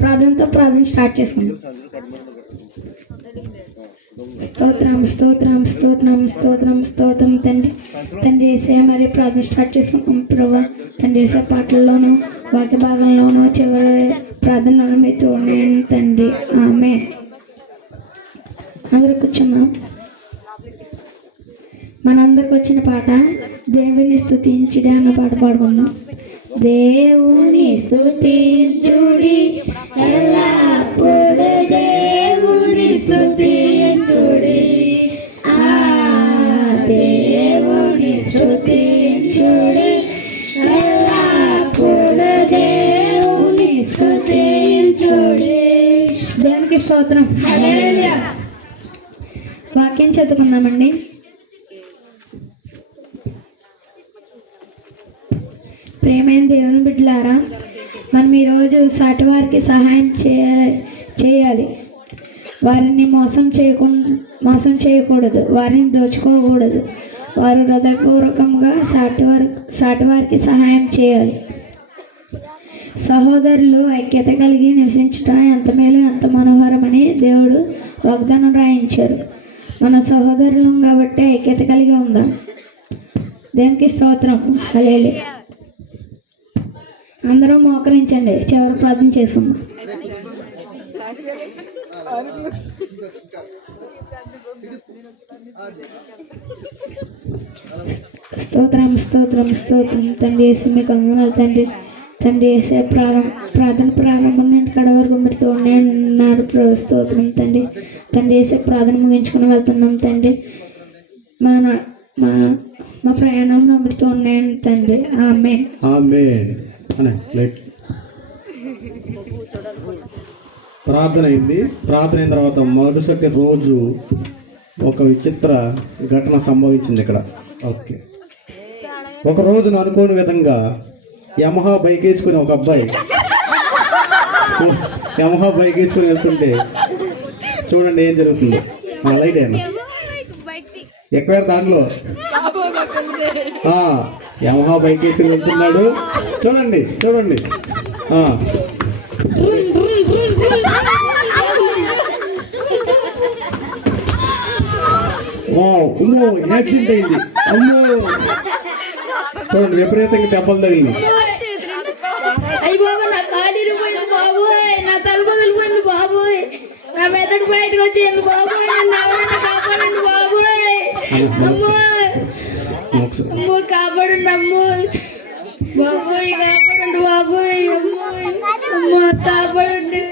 ప్రార్థనతో ప్రార్థన స్టార్ట్ చేసుకుందాం. స్తోత్రం స్తోత్రం స్తోత్రం స్తోత్రం స్తోత్రం తండ్రి. తండ్రి యేసయ్య మరి ప్రార్థన స్టార్ట్ చేసుకుంటాం ప్రభా. తండ్రి యేసయ్య పాటల్లోనూ వాక్య భాగంలోనూ చివరి ప్రార్థనలోనూ మీ తోడున్నాను తండ్రి. ఆమేన్. అందరూ కూర్చున్నాం. మనందరికి వచ్చిన పాట దేవుని స్తుతించుడి అన్న పాట పాడుకుందాం. దేవుని స్తుతించుడి ఎల్లప్పుడూ దేవుని స్తుతించుడి, దేవుని స్తుతించుడి ఎల్లప్పుడూ దేవుని స్తుతించుడి. దేవునికి స్తోత్రం. హల్లెలూయా. వాక్యం చదువుకుందామండి. ప్రేమైన దేవుని బిడ్డలారా, మనం ఈరోజు సాటివారికి సహాయం చేయాలి. వారిని మోసం చేయకూడదు, వారిని దోచుకోకూడదు. వారు హృదయపూర్వకంగా సాటివారికి సహాయం చేయాలి. సహోదరులు ఐక్యత కలిగి నివసించడం ఎంత మేలు, ఎంత మనోహరమని దేవుడు వాగ్దానం రాయించారు. మన సహోదరులం కాబట్టి ఐక్యత కలిగి ఉందాం. దేవునికి స్తోత్రం. హల్లెలూయా. అందరూ మోకరించండి. చివరి ప్రార్థన చేసుకుందాం. స్తోత్రం స్తోత్రం స్తోత్రం తండ్రి యేసు, మీకు వందనాలు తండ్రి. తండ్రి యేసే ప్రార్థన ప్రారంభం నుండి కడ వరకు మీరు తోడే ఉన్నారు. స్తోత్రం తండ్రి. తండ్రి యేసే ప్రార్థన ముగించుకుని వెళ్తున్నాం తండ్రి. మా ప్రయాణంలో మీరు తోడే తండ్రి. ఆమేన్. ఆమేన్. ప్రార్థన అయింది. ప్రార్థన అయిన తర్వాత మరుసటి రోజు ఒక విచిత్ర ఘటన సంభవించింది ఇక్కడ. ఓకే, ఒక రోజున అనుకోని విధంగా యమహా బైక్ వేసుకుని ఒక అబ్బాయి యమహా బైక్ వేసుకుని వెళ్తుంటే చూడండి ఏం జరుగుతుంది. లైట్ అయినా ఎక్కువ దాంట్లో యమహా బైక్ వేసుకుని వెళ్తున్నాడు. చూడండి చూడండి. యాక్సిడెంట్ అయింది. అమ్మో, చూడండి విపరీతంగా దెబ్బలు తగిలింది. అయ్యి బాబు, నా కాలు ఇరిగిపోయింది బాబోయ్, నా తల పగిలిపోయింది బాబోయ్, నా మెదడు బయటకు వచ్చింది బాబోయ్, నన్ను ఎవరైనా కాపాడండి బాబోయ్. అమ్మో అమ్మో, కాపాడండి అమ్మో బాబోయ్, కాపాడండి బాబోయ్. అమ్మో అమ్మో, కాపాడండి.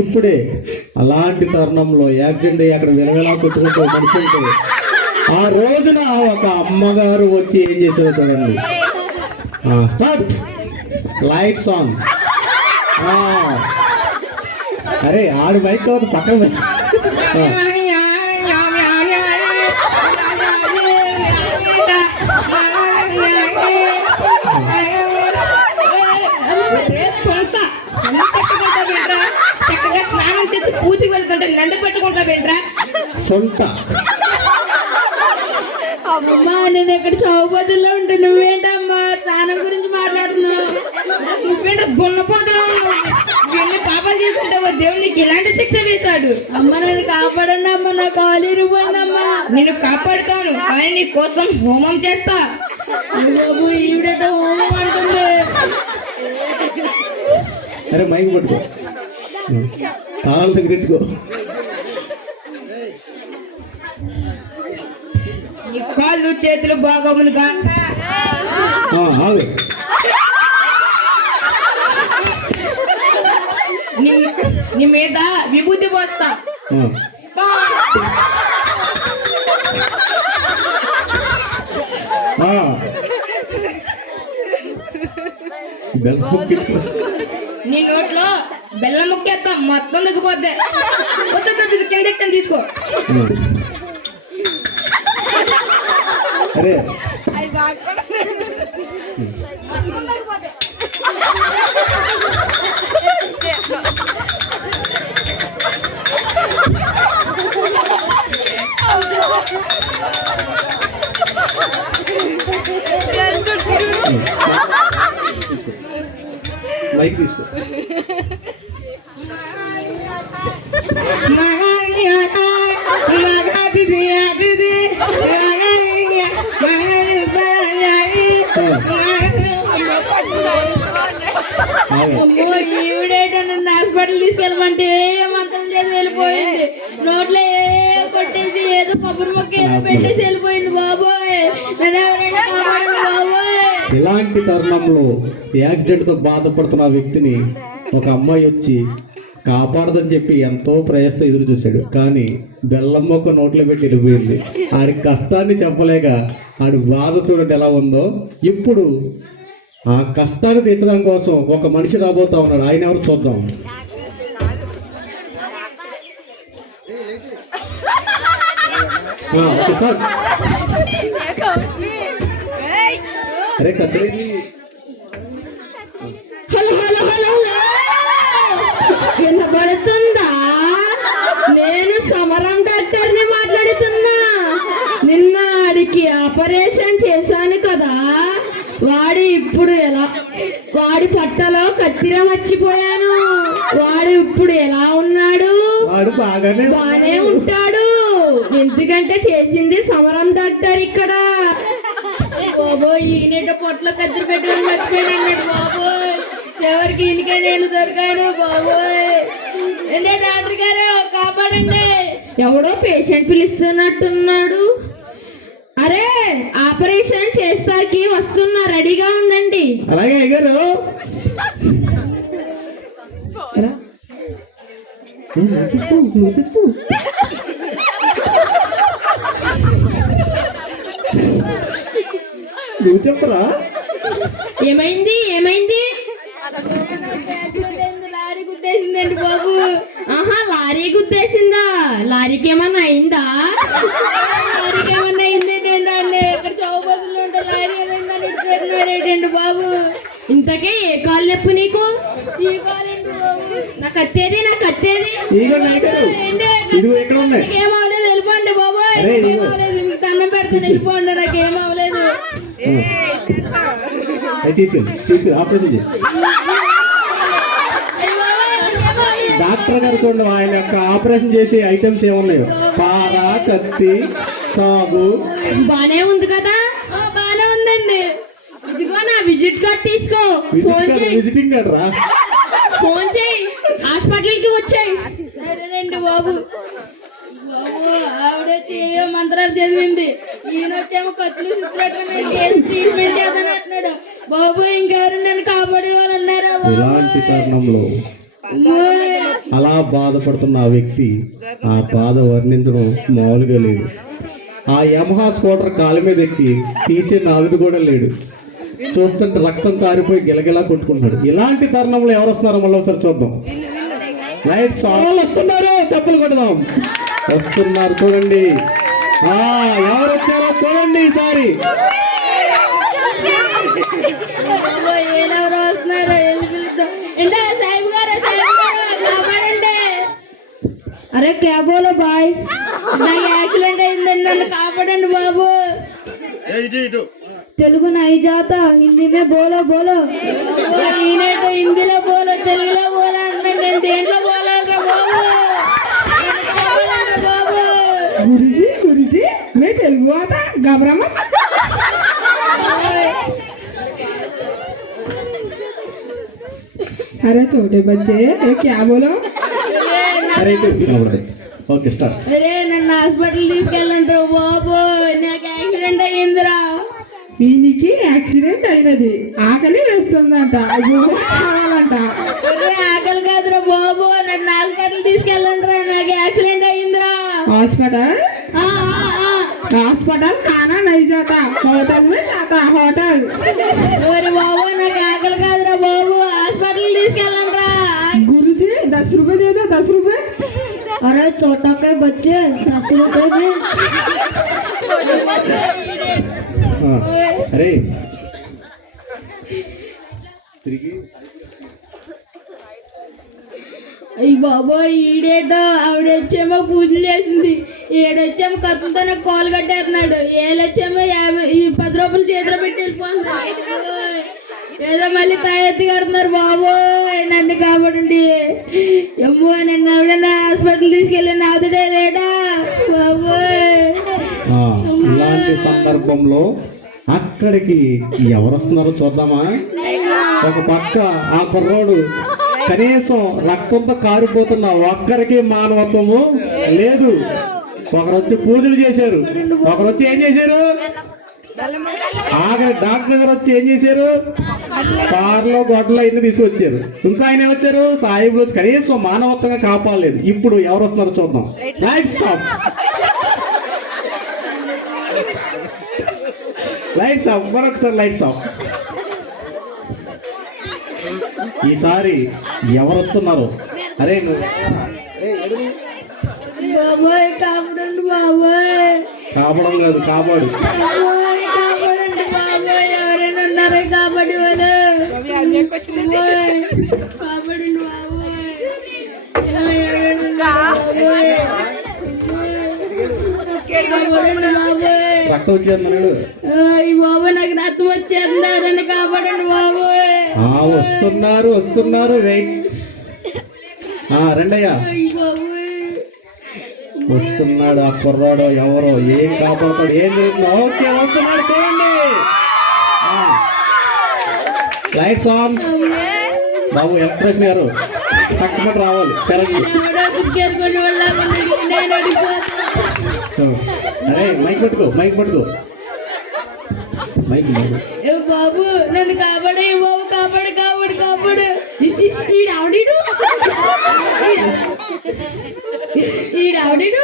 ఇప్పుడే అలాంటి తరుణంలో యాక్సిడెంట్ అయ్యి అక్కడ విలవేలా కొట్టుకుంటూ మనిషి ఉంటే ఆ రోజున ఒక అమ్మగారు వచ్చి ఏం చేసేదో చూడండి. Start light song. అరే ఆడి బైక్ తర్వాత పక్కన పూజకి వెళ్తుంటే నండి పెట్టుకుంటా బెంట్రా సొంత. అమ్మా, నేను ఎక్కడ చౌపతిలో ఉంటే నువ్వేంటమ్మా స్నానం గురించి మాట్లాడుతున్నావు? నువ్వేంట గున్నపోతులో ఉన్నావు. ఎన్ని పాపాలు చేసుకుంటావో దేవుడు నీకు ఇలాంటి శిక్ష వేశాడు. అమ్మ, నన్ను కాపాడండి అమ్మ, నా కాలు ఇరిగిపోయిందమ్మా. నేను కాపాడుతాను, కానీ నీ కోసం హోమం చేస్తా. బాబు, ఈవిడట హోమం అంటుంది. అరే మైక్ పట్టుకో, కాళ్ళ దగ్గర పెట్టుకో. నీ కాళ్ళు చేతులు బాగోములు కాక నీ మీద విభూతి పోస్తా. నీ నోట్లో బెల్లం ముక్కేస్తా, మొత్తం తగ్గిపోద్ది. కింద తీసుకో. అరే మైక్ తీసుకో. అమ్మో ఈవిడేట నన్ను హాస్పిటల్ తీసుకెళ్ళమంటే ఏ మంత్రం చేసి వెళ్ళిపోయింది. నోట్లో ఏ కొట్టేసి ఏదో కొబ్బరి మొక్క ఏదో పెట్టేసి వెళ్ళిపోయింది. బాబోయ్ నన్ను ఎవరైనా కాపాడండి బాబోయ్. ఇలాంటి తరుణంలో యాక్సిడెంట్తో బాధపడుతున్న వ్యక్తిని ఒక అమ్మాయి వచ్చి కాపాడదని చెప్పి ఎంతో ప్రయాసంతో ఎదురు చూశాడు. కానీ బెల్లం మొక్క నోట్లో పెట్టి వెళ్ళిపోయింది. ఆడి కష్టాన్ని చెప్పలేక ఆడి బాధ చూడండి ఎలా ఉందో. ఇప్పుడు ఆ కష్టాన్ని తీర్చడం కోసం ఒక మనిషి రాబోతా ఉన్నాడు. ఆయన ఎవరు చూద్దాం. అరే కత్తిరి హలో హలో హలో వినపడుతుందా? నేను సమరం డాక్టర్ని మాట్లాడుతున్నా. నిన్న ఆడికి ఆపరేషన్ చేశాను కదా, వాడి పట్టలో కత్తిర మర్చిపోయాను. వాడు ఇప్పుడు ఎలా ఉన్నాడు? వాడు బానే ఉంటాడు. ఎందుకంటే చేసింది సమరం డాక్టర్ ఇక్కడ. బాబోయ్ ఈయన పొట్టలో కత్తిరి పెట్టుకుని మర్చిపోయాడు బాబోయ్. చివరికి ఈయనకే నేను దొరికాను బాబోయ్. ఏంటే డాక్టర్ గారు కాపాడండి. ఎవడో పేషెంట్ పిలుస్తున్నట్టున్నాడు. అరే ఆపరేషన్ చేస్తాకి వస్తున్నా, రెడీగా ఉండండి. అలాగే అయ్యారు. చెప్పు నువ్వు చెప్పరా? ఏమైంది ఏమైంది? లారీ గుద్దేసిందండి బాబు. ఆహా లారీ గుద్దేసిందా? లారీకి ఏమన్నా అయిందా? లారీకి ఏమన్నా అయిందేంటండి? ఇక్కడ చౌబదులు ఉంటే లారీ ఏమైందని ఇడుతున్నారేంటండి బాబు. ఇంతకే ఏ కాలు నొప్పి నీకు? ఈ కాలండి బాబు. నాకు కత్తేది నాకేమవలేదు. వెళ్ళిపోండి బాబోయ్. నాకేమవలేదు. మీకు దండం పెడతాను వెళ్ళిపోండి. నాకేమవలేదు. తీసుకెళ్ళి ఆపరేషన్ చేయి. డాక్టర్ గారు చూడండి, ఆయన యొక్క ఆపరేషన్ చేసే ఐటమ్స్ ఏమున్నాయో. పార, కత్తి, సాగు. బానే ఉంది కదా? బానే ఉందండి. ఇదిగో నా విజిట్ కార్డ్ తీసుకో. విజిటింగ్ కార్డ్ రా. ఫోన్ చేయి, హాస్పిటల్ కి వచ్చాయి. సరేనండి బాబు. ఆవిడొచ్చి ఏ మంత్రాలు చదివింది. ఈయన వచ్చేమో కత్తులు సుత్తున్నట్టు ట్రీట్మెంట్ చేద్దాని అంటున్నాడు. బాబు ఇంకెవరు నన్ను కాపాడే వాళ్ళు ఉన్నారా? ఇలాంటి కారణంలో అలా బాధపడుతున్న ఆ వ్యక్తి ఆ బాధ వర్ణించడం మామూలుగా లేదు. ఆ యమహా స్కూటర్ కాలు మీద ఎక్కి తీసే నాదుడు కూడా లేడు. చూస్తుంటే రక్తం కారిపోయి గిలగిలా కొట్టుకుంటున్నాడు. ఇలాంటి తరుణంలో ఎవరు వస్తున్నారో మళ్ళీ ఒకసారి చూద్దాం. లైట్స్ ఆల్ వస్తున్నారు, చెప్పులు కొడదాం. వస్తున్నారు చూడండి. ఎవరు వచ్చారో చూడండి ఈసారి. ఎవరు వస్తున్నారో సాయిబు గారు కాపాడండి. అరే క్యా బోలో బాయ్, నాకు యాక్సిడెంట్ అయిందండి, నన్ను కాపాడండి బాబు. తెలుగు నై జాతా, హిందీ మే బోలో బోలో. ఈయనైతే హిందీలో బోలో, తెలుగులో బోలో అంటున్నాను. నేను దేంట్లో బోలాలరా బాబు? బాబు గురుజీ మే తెలుగు आता घबरा मत. अरे छोटे बच्चे क्या बोलो? Okay start. అరే నన్ను హాస్పిటల్ తీసుకెళ్ళంటారు బాబు. నాకు యాక్సిడెంట్ అయ్యిందిరా. వీనికి యాక్సిడెంట్ అయినది, ఆకలి వేస్తుందంట, కావాలంట. ఆకలి కాదురా బాబు, నన్ను హాస్పిటల్ తీసుకెళ్ళంటారా. నాకు యాక్సిడెంట్ అయ్యిందిరా. హాస్పిటల్ హాస్పిటల్ खाना नहीं जाता, होटल में जाता, होटल. ఓరి బాబు నాకు ఆకలి కాదురా బాబు, హాస్పిటల్ తీసుకెళ్ళంటారా. गुरुजी 10 रुपए दे दो, 10 रुपए. अरे छोटा के बच्चे 10 रुपए में. అరే తిరిగి అయ్యి బాబా ఈడేటో ఆవిడొచ్చేమో పూజలు చేసింది, ఈడొచ్చేమో కత్తులతో నాకు కాలు కట్టేస్తున్నాడు. ఏళ్ళొచ్చేమో 10 రూపాయలు చేతిలో పెట్టి వెళ్ళిపోతున్నాడు. ఏదో మళ్ళీ తాయెత్తి కడుతున్నారు బాబు. నన్ను కాపాడండి. అమ్మో నన్ను ఎవడన్నా హాస్పిటల్ తీసుకెళ్ళి నాదుడే లేడా బాబోయ్. ఇలాంటి సందర్భంలో అక్కడికి ఎవరు వస్తున్నారో చూద్దామా. ఒక పక్క ఆ కుర్రోడు కనీసం రక్తంతో కారిపోతున్న ఒక్కరికి మానవత్వము లేదు. ఒకరు వచ్చి పూజలు చేశారు, ఒకరు వచ్చి ఏం చేశారు, ఆఖరి డాక్టర్ గారు వచ్చి ఏం చేశారు, కార్లో గొడ్డలు అన్ని తీసుకొచ్చారు. ఇంకా ఆయన ఏమొచ్చారు, సాయిబులు వచ్చి కనీసం మానవత్వంగా కాపాడలేదు. ఇప్పుడు ఎవరు వస్తున్నారో చూద్దాం. లైట్స్ ఆఫ్, లైట్స్ ఆఫ్, మరొకసారి లైట్స్ ఆఫ్. ఈసారి ఎవరు వస్తున్నారు? అరే బాబోయ్ కాపాడండి బాబోయ్. కాపాడం కాదు, కాపాడు. కాపాడండి బాబోయ్, ఎవరైనా ఉన్నారా కాపాడి వాళ్ళు? కాపాడండి బాబోయ్, ఎవరైనా ఉన్నారా బాబోయ్? కాపాడండి బాబోయ్. రక్తం వచ్చేస్తున్నాడు. ఈ బాబోయ్ నాకు రక్తం వచ్చేస్తున్నారండి, కాపాడండి బాబోయ్. వస్తున్నారు వస్తున్నారు, వెయిట్. రండయ్యా. వస్తున్నాడు ఆ కుర్రాడు. ఎవరో ఏం కాపాడుతాడు, ఏం జరుగుతుందో. ఓకే వస్తున్నాడు, చూడండి. Lights on. బాబు ఎలక్ట్రీషియన్ గారు పక్కన రావాలి. కరెక్ట్. అరే మైక్ పట్టుకో, మైక్ పట్టుకో, మైక్. బాబు నన్ను కాపాడే బాబు, కాపాడు కాపాడు కాపాడు. ఈడావిడు ఈడావిడు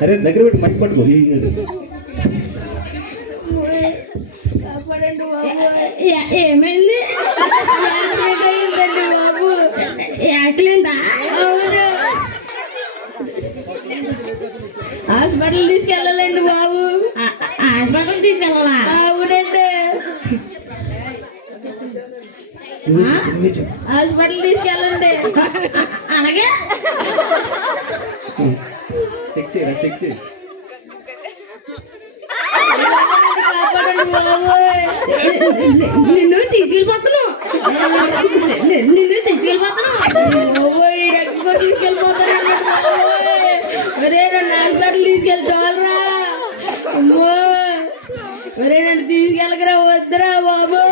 అరే దగ్గర పెట్టి మైక్ పట్టుకో. కాపాడండి బాబు. ఏమైంది? యాక్సిడెంట్ అయిందండి బాబు. యాక్సిడెంటా? అవును. హాస్పిటల్ తీసుకెళ్ళాలండి బాబు. హాస్పిటల్ తీసుకెళ్ళాలా? అవునండి, హాస్పిటల్ తీసుకెళ్ళండి. అలాగే చెక్ చేయరా, చెక్ చేయి. కాపాడండి బాబు. నిన్ను తీసుకెళ్ళిపోతున్నావు, నిన్ను తీసుకెళ్ళిపోతున్నావు బాబోయ్. ఎక్కడికో తీసుకెళ్ళిపోతాను బాబోయ్. ఒరే నన్ను హాస్పిటల్ తీసుకెళ్ళి చాలరా. అమ్మో ఒరే నన్ను తీసుకెళ్ళకరా, వద్దురా బాబు.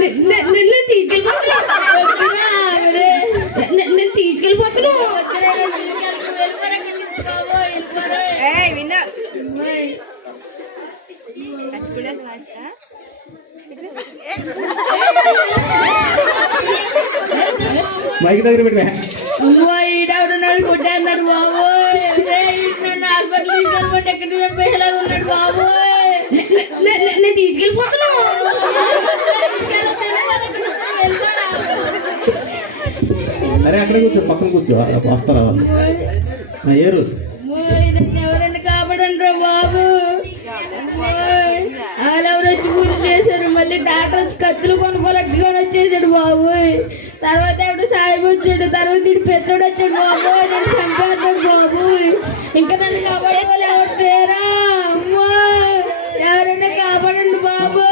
నిన్ను తీసుకెళ్ళిపోతున్నావు, వద్దురా. ఒరే నేను తీసుకెళ్ళిపోతున్నావు, వద్దురా. నన్ను తీసుకెళ్ళి వెళ్ళిపోరా బాబోయ్, వెళ్ళిపోరా. మైక్ దగ్గర పెట్టా. అమ్మో ఈడవుడున్నాడు, కొట్టేస్తున్నాడు బాబోయ్. నన్ను హాస్పిటల్ తీసుకెళ్ళిపోతే ఎక్కడ వెళ్ళిపోయేలాగా ఉన్నాడు బాబోయ్. నేను తీసుకెళ్ళిపోతున్నాను. అరే అక్కడ కూర్చో, పక్కన కూర్చో, వస్తారా వాళ్ళు. ఏరు ఎవరైనా కాపాడండి రా బాబు. వాళ్ళెవరు వచ్చి పూజ చేశారు, మళ్ళీ డాక్టర్ వచ్చి కత్తులు కొనుక్కోలట్టుగా వచ్చేసాడు బాబోయ్. తర్వాత ఎవడు సాయం వచ్చాడు, తర్వాత ఇటు పెద్దోడు వచ్చాడు బాబోయ్. నన్ను చంపేస్తాడు బాబోయ్. ఇంకా నన్ను కాపాడే వాళ్ళు ఎవరు లేరా? అమ్మో ఎవరైనా కాపాడండి బాబు.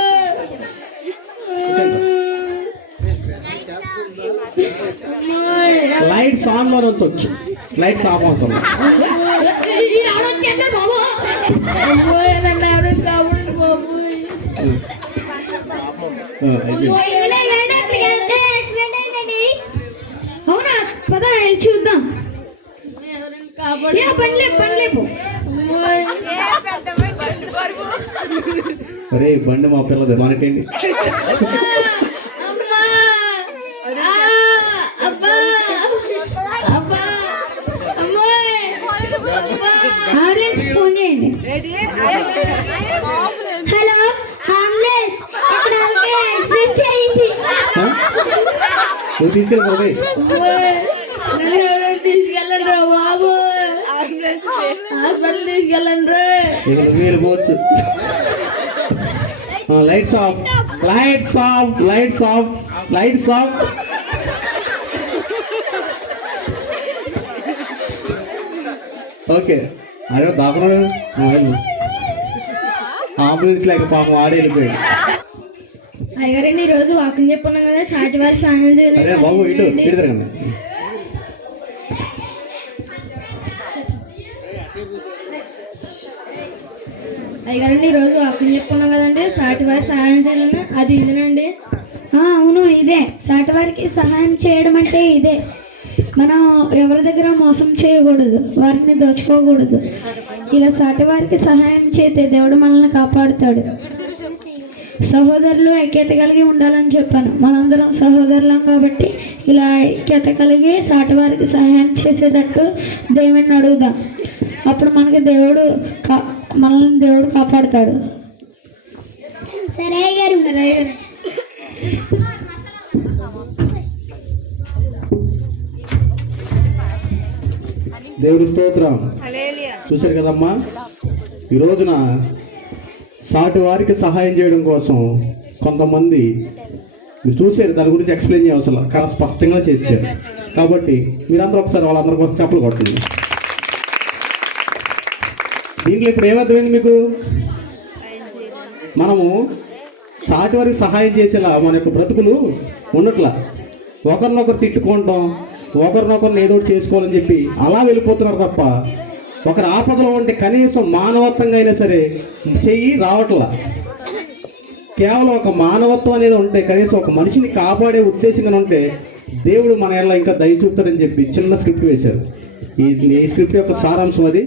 లైట్స్ ఆన్ లో వచ్చి లైట్స్ ఆఫ్ అవసరం. నన్ను ఎవరైనా కాపాడండి బాబోయ్. అవునా, పద చూద్దాం. ఎవరైనా కాపాడు. పనిలేపు. అరే బండి మా పిల్లది, మనకేంటి. ఫోన్ చేయండి. హలో హామ్లెస్, ఇక్కడ యాక్సిడెంట్ అయింది. నువ్వు తీసుకెళ్ళి తీసుకెళ్ళండి రా బాబు, హాస్పిటల్ తీసుకెళ్ళండి రా. మీరు పోవచ్చు. Lights off, lights off, lights off, lights off. Okay అదే దాకున్నాడు. అంబులెన్స్ లేక పాపం ఆడి వెళ్ళిపోయాడు. అయ్యారండి ఈ రోజు వాకింగ్ చెప్పుకున్నాం కదా సాటి వారి సహాయం అరే బాబు ఇటు ఇటు తిరగండి. అయ్యారండి ఈ రోజు వాకింగ్ చెప్పుకున్నాం కదండి సాటి వారి సహాయం చేయాలని అది ఇదేనండి. అవును, ఇదే సాటి వారికి సహాయం చేయడం అంటే ఇదే. మనం ఎవరి దగ్గర మోసం చేయకూడదు, వారిని దోచుకోకూడదు. ఇలా సాటి వారికి సహాయం చేస్తే దేవుడు మనల్ని కాపాడుతాడు. సహోదరులు ఐక్యత కలిగి ఉండాలని చెప్పాను. మనందరం సహోదరులం కాబట్టి ఇలా ఐక్యత కలిగి సాటి వారికి సహాయం చేసేటట్టు దేవుడిని అడుగుదాం. అప్పుడు మనకి మనల్ని దేవుడు కాపాడుతాడు. సరే గారు సరే గారు. దేవుని స్తోత్రం. చూశారు కదమ్మా, ఈ రోజున సాటి వారికి సహాయం చేయడం కోసం కొంతమంది మీరు చూసారు, దాని గురించి ఎక్స్ప్లెయిన్ చేయవసరం చాలా స్పష్టంగా చేశారు. కాబట్టి మీరందరూ ఒకసారి వాళ్ళందరి కోసం చప్పలు కొట్టండి. దీంట్లో ఇప్పుడు ఏమర్థమైంది మీకు? మనము సాటి వారికి సహాయం చేసేలా మన యొక్క బ్రతుకులు ఉండట్లా. ఒకరినొకరు తిట్టుకోవటం, ఒకరినొకరిని ఏదో ఒకటి చేసుకోవాలని చెప్పి అలా వెళ్ళిపోతున్నారు తప్ప ఒకరి ఆపదలో ఉంటే కనీసం మానవత్వంగా అయినా సరే చెయ్యి రావట్లా. కేవలం ఒక మానవత్వం అనేది ఉంటే, కనీసం ఒక మనిషిని కాపాడే ఉద్దేశంగా ఉంటే దేవుడు మన ఎలా ఇంకా దయ చూపుతాడని చెప్పి చిన్న స్క్రిప్ట్ వేశారు. ఈ స్క్రిప్ట్ యొక్క సారాంశం అది.